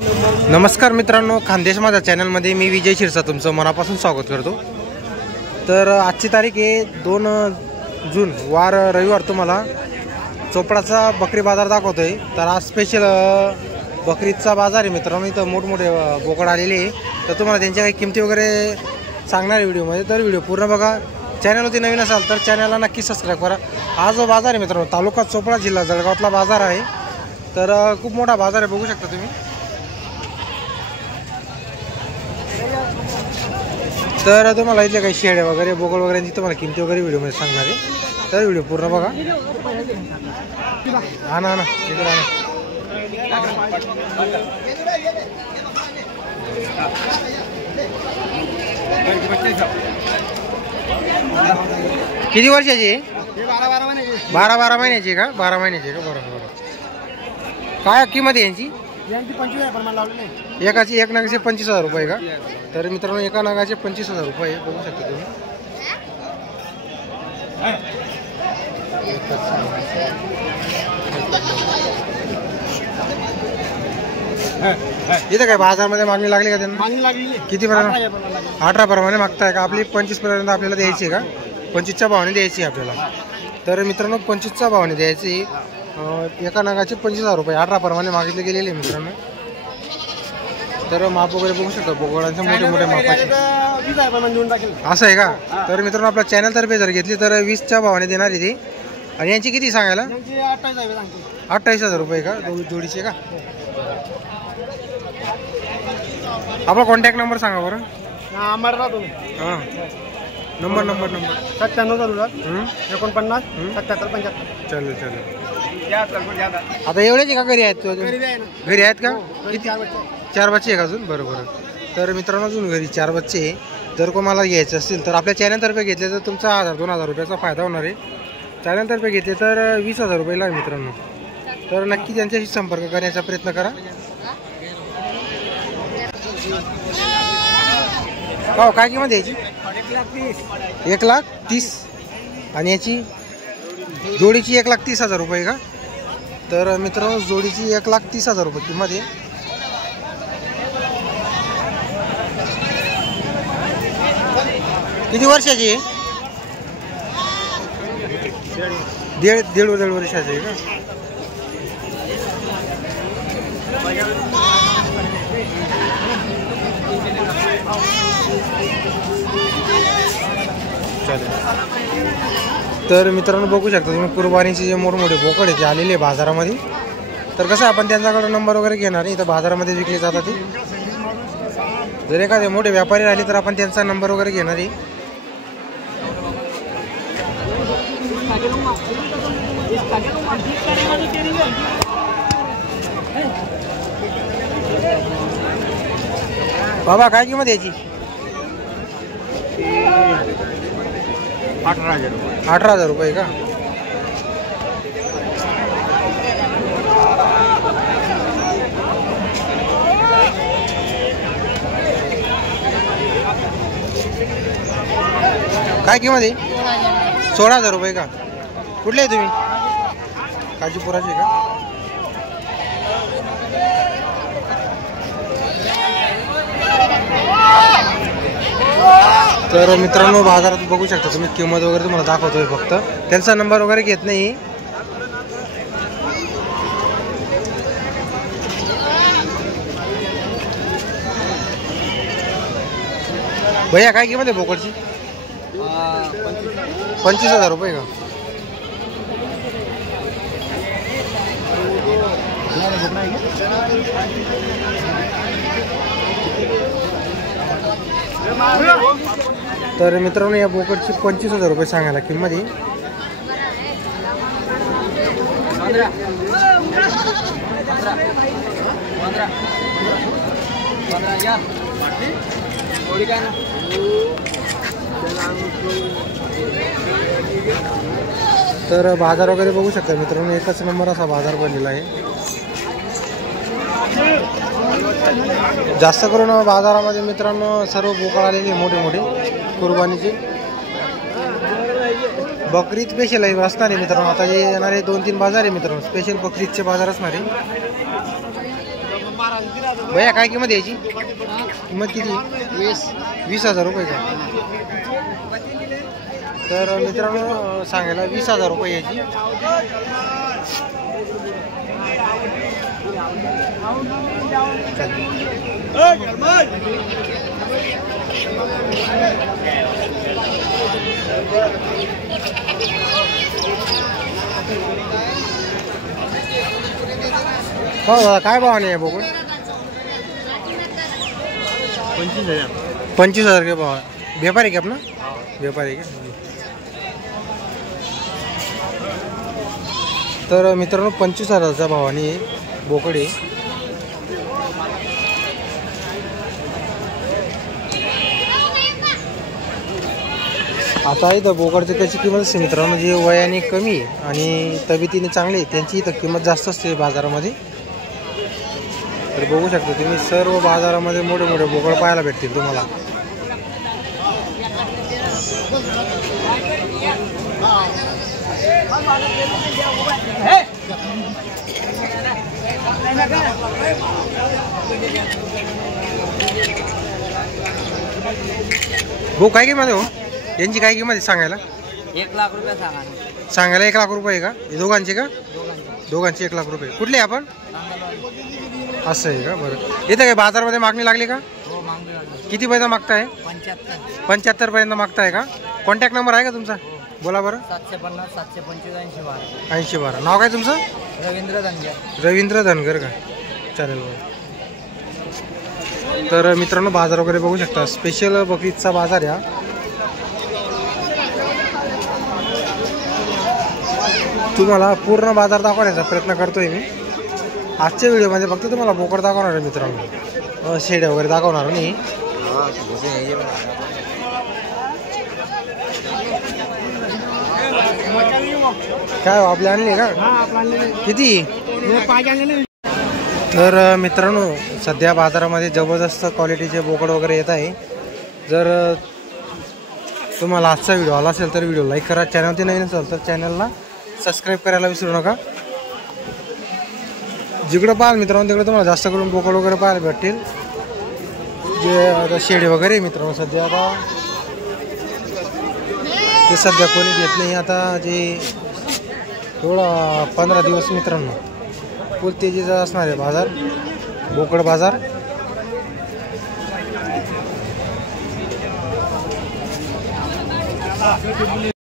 नमस्कार मित्रांनो, खानदेश माझ्या चॅनलमध्ये मी विजय शिरसा तुमचं मनापासून स्वागत करतो। तर आजची तारीख आहे 2 जून वार रविवार। तुम्हाला चोपडाचा बकरी बाजार दाखवतोय। तर आज स्पेशल बकरीचा बाजार आहे मित्रांनो। इथं मोठमोठे बोकड आलेले आहे, तर तुम्हाला त्यांच्या काही किमती वगैरे सांगणार व्हिडिओमध्ये। तर व्हिडिओ पूर्ण बघा। चॅनलवरती नवीन असाल तर चॅनलला नक्की सबस्क्राईब करा। हा जो बाजार आहे मित्रांनो, तालुका चोपडा जिल्हा जळगावतला बाजार आहे। तर खूप मोठा बाजार आहे, बघू शकता तुम्ही। तर तुम्हाला इथले काही शेड्या वगैरे बोकड वगैरे तुम्हाला किमती वगैरे व्हिडिओमध्ये सांगणार आहे। तर व्हिडिओ पूर्ण बघा। हा ना इकडे किती वर्षाची? 12 महिन्याची का? 12 महिन्याची का? बरोबर। काय किंमत आहे यांची? एकाची एक नगाचे 25,000 रुपये का? तर मित्रांनो, एका नगाचे 25,000 रुपये बघू शकता तुम्ही। इथं काय बाजारामध्ये मागणी लागली का त्यांना? मागणी लागली किती पर्यंत? 18 प्रमाणे मागताय का? आपली 25 पर्यंत आपल्याला द्यायची का? 25च्या भावाने द्यायची आपल्याला। तर मित्रांनो, 25च्या भावाने द्यायची। एका नगाचे 25,000 रुपये 18 प्रमाणे मागितले गेलेले मित्रांनो। तर माप वगैरे बघू शकता बोकडांचे मोठे मोठे मापाचे। असं आहे का? तर मित्रांनो, आपल्या चॅनल तर्फे जर घेतली तर 20च्या भावाने देणार आहे ती। आणि यांची किती सांगायला? 28,000 रुपये का जोडीचे का? आपला कॉन्टॅक्ट नंबर सांगा बरं। हां, नंबर 97 49 77 75। चालेल। आता एवढेच का घरी आहेत? घरी आहेत का? किती? 4 बच्चे आहे का अजून? बरोबर। तर मित्रांनो, अजून घरी 4 बच्चे आहे। जर कोणाला घ्यायचे असतील तर आपल्या चॅनलतर्फे घेतले तर तुमचा 1000-2000 रुपयाचा फायदा होणार आहे। चॅनलतर्फे घेतले तर 20,000 रुपये लागेल मित्रांनो। तर नक्की त्यांच्याशी संपर्क करण्याचा प्रयत्न करा। हो, काय किंमत याची? 1,30,000 आणि याची जोडीची 1,30,000 रुपये का? तर मित्रांनो, जोडीची 1,30,000 रुपये किंमत आहे। किती वर्षाची आहे? दीड वर्षाची आहे का? तर मित्रांनो, बघू शकता तुम्ही कुर्बानीचे जे मोठमोठे बोकड आहे ते आलेले बाजारामध्ये। तर कसं आपण त्यांच्याकडे नंबर वगैरे घेणार नाही, इथं बाजारामध्ये विकले जातात ते। जर एखादे मोठे व्यापारी राहिले तर आपण त्यांचा नंबर वगैरे घेणार आहे। बाबा, काय किंमत याची? 18,000 रुपये का? काय किंमत आहे? 16,000 रुपये का? कुठले आहे तुम्ही? काजीपुराचे का? तर मित्रांनो, बाजारात बघू शकता तुम्ही किंमत वगैरे तुम्हाला दाखवतोय, फक्त त्यांचा नंबर वगैरे घेत नाही। भैया, काय किंमत आहे बोकडची? 25,000 रुपये का? तर मित्रांनो, या बोकडची 25,000 रुपये सांगायला किंमत आहे। तर बाजार वगैरे बघू शकता मित्रांनो, एकच नंबर असा बाजार बनलेला आहे। जास्त करून बाजारामध्ये मित्रांनो सर्व बोकड आलेले मोठे मोठे कुर्बानीचे। बकरीद स्पेशल आहे असणार आहे मित्रांनो। आता जे येणारे 2-3 बाजार आहे मित्रांनो, स्पेशल बकरीदचे बाजार असणार आहे। भैया काय किंमत याची? किंमत किती? 20,000 रुपये का? तर मित्रांनो सांगायला 20,000 रुपये याची. हो दादा काय भावाने आहे बोकड? 25,000 के भाव. व्यापारी का आपला? व्यापारी का? तर मित्रांनो 25,000चा भावाने बोकड आहे. आता इथं बोकडची त्याची किंमत असते मित्रांनो, जे वयाने कमी आणि तब्येतीने चांगली त्यांची इथं किंमत जास्त असते बाजारामध्ये. तर बघू शकता तुम्ही सर्व बाजारामध्ये मोठे मोठे बोकड पाहायला भेटतील तुम्हाला. भाऊ काय किंमत आहे हो यांची? काय किंमत आहे सांगायला? 1 लाख रुपये सांगा. सांगायला 1 लाख रुपये का? दोघांचे का? दोघांचे 1 लाख रुपये. कुठले आपण? असं आहे का? बरं. इथं काय बाजारामध्ये मागणी लागली का? हो मागणी लागली. किती पैसा मागताय? 75 पर्यंत मागताय का? कॉन्टॅक्ट नंबर आहे का तुमचा? बोला बरं. 750 725 80 80 नाव काय तुमचं? रवींद्र धनगर. रवींद्र धनगर का? चालेल बरं. तर मित्रांनो बाजार वगैरे बघू शकता. स्पेशल बकरीचा बाजार या. तुम्हाला पूर्ण बाजार दाखवण्याचा प्रयत्न करतोय मी. आजच्या व्हिडिओमध्ये फक्त तुम्हाला बोकड दाखवणार आहे मित्रांनो, शेड्या वगैरे दाखवणार नाही. काय आपले आणले का? किती? तर मित्रांनो सध्या बाजारामध्ये जबरदस्त क्वालिटीचे बोकड वगैरे येत आहे. जर तुम्हाला आजचा व्हिडिओ आला असेल तर व्हिडिओ लाईक करा. चॅनलवरती नवीन असेल तर चॅनलला सबस्क्राईब करायला विसरू नका. जिकडं पाहाल मित्रांनो तिकडे तुम्हाला जास्त करून बोकड वगैरे पाहायला भेटतील. जे आता शेळी वगैरे मित्रांनो सध्या आता ते सध्या कोणी घेत नाही. आता जे थोडा 15 दिवस मित्रांनो फुल तेजीचा असणार आहे बाजार, बोकड बाजार.